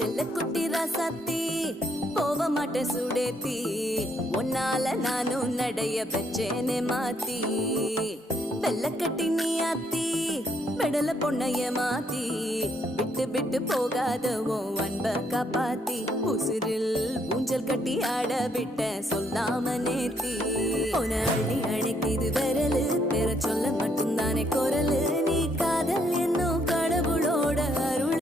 செல்ல குட்டி ராசாத்தி போவ மாட்ட சுடேத்தி உன்னால நானும் நடைய பெச்சேனே மாத்தி வெள்ள கட்டி நீ ஆத்தி பெடல பொண்ணைய மாத்தி விட்டு விட்டு போகாதவோ அன்ப காப்பாத்தி உசிரில் ஊஞ்சல் கட்டி ஆட விட்ட சொல்லாம நேத்தி உன அள்ளி அணைக்குது விரலு பெற சொல்ல மட்டும்தானே குரலு நீ காதல் என்னும்